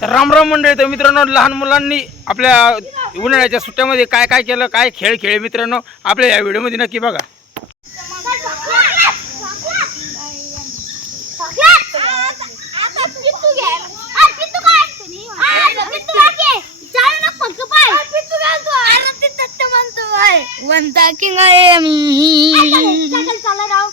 तर रामराम मंडळी तर मित्रांनो लहान मुलांनी आपल्या उन्हाळ्याच्या सुट्ट्यामध्ये काय काय केलं काय खेळ खेळ मित्रांनो आपल्या या व्हिडिओमध्ये नक्की बघा. वन टाकिंग आहे मी. चला राव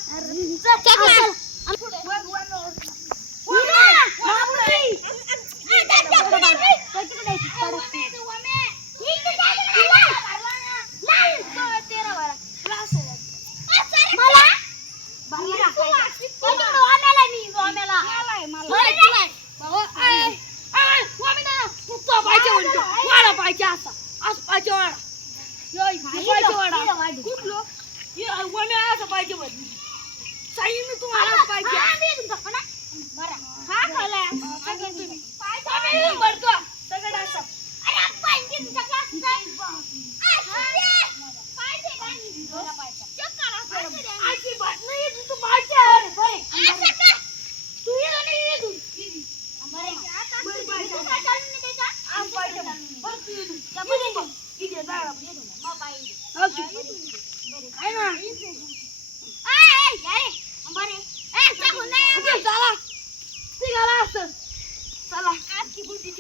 असं पाहिजे साईन तुम्हाला पाहिजे हा खाला तुम्ही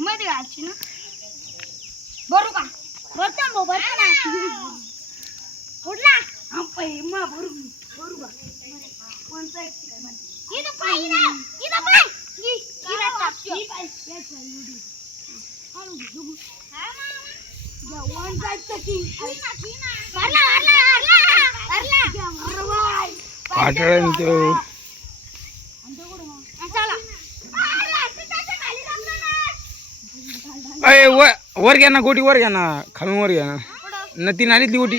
मध्ये घालची ना बरू का भरता भाऊ भरता ना उठला आंपाई मा भरू भरू का कोणता एक इथं पाय इथं पाय पाटण तो वर घ्या ना गोटी वर घ्या ना. खालून वर घ्या ना. ती गोटी.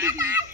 baby.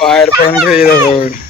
fire pan rahi hai dude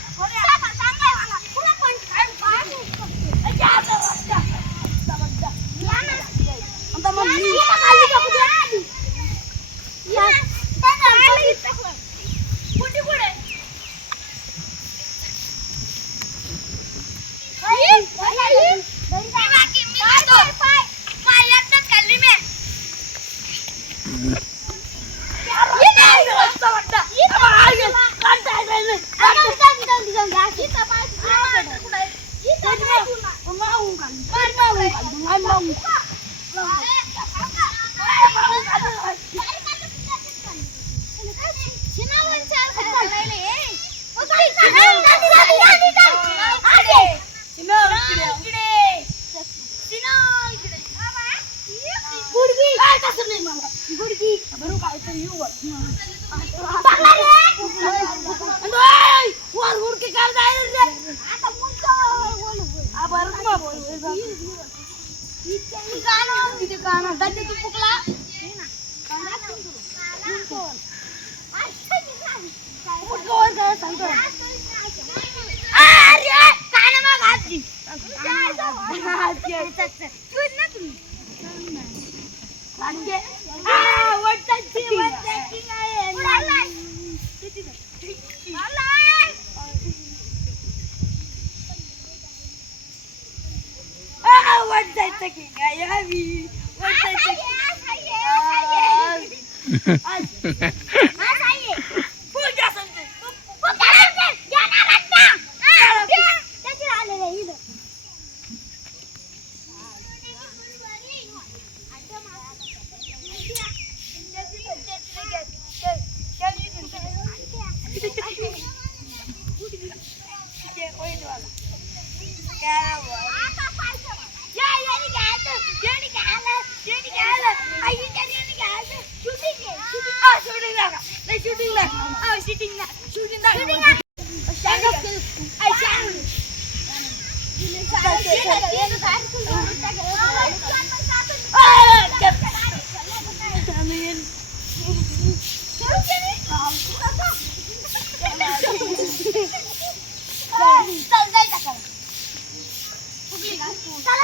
Ay, mong. Apa yang kamu? Ini kanan, ini kanan. Dan itu pukulah. I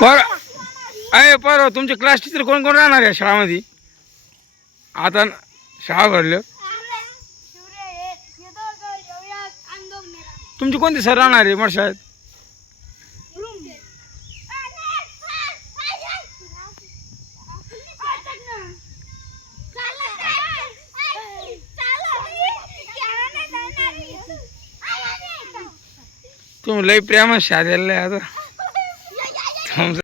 पर अरे पर तुमचे क्लास टीचर कोण कोण राहणार आहे शाळामध्ये? आता शाळा भरलं. तुमचे कोणते सर राहणार आहे मग शाळेत तुम्ही लई प्रेम शाळेला आता. thumbs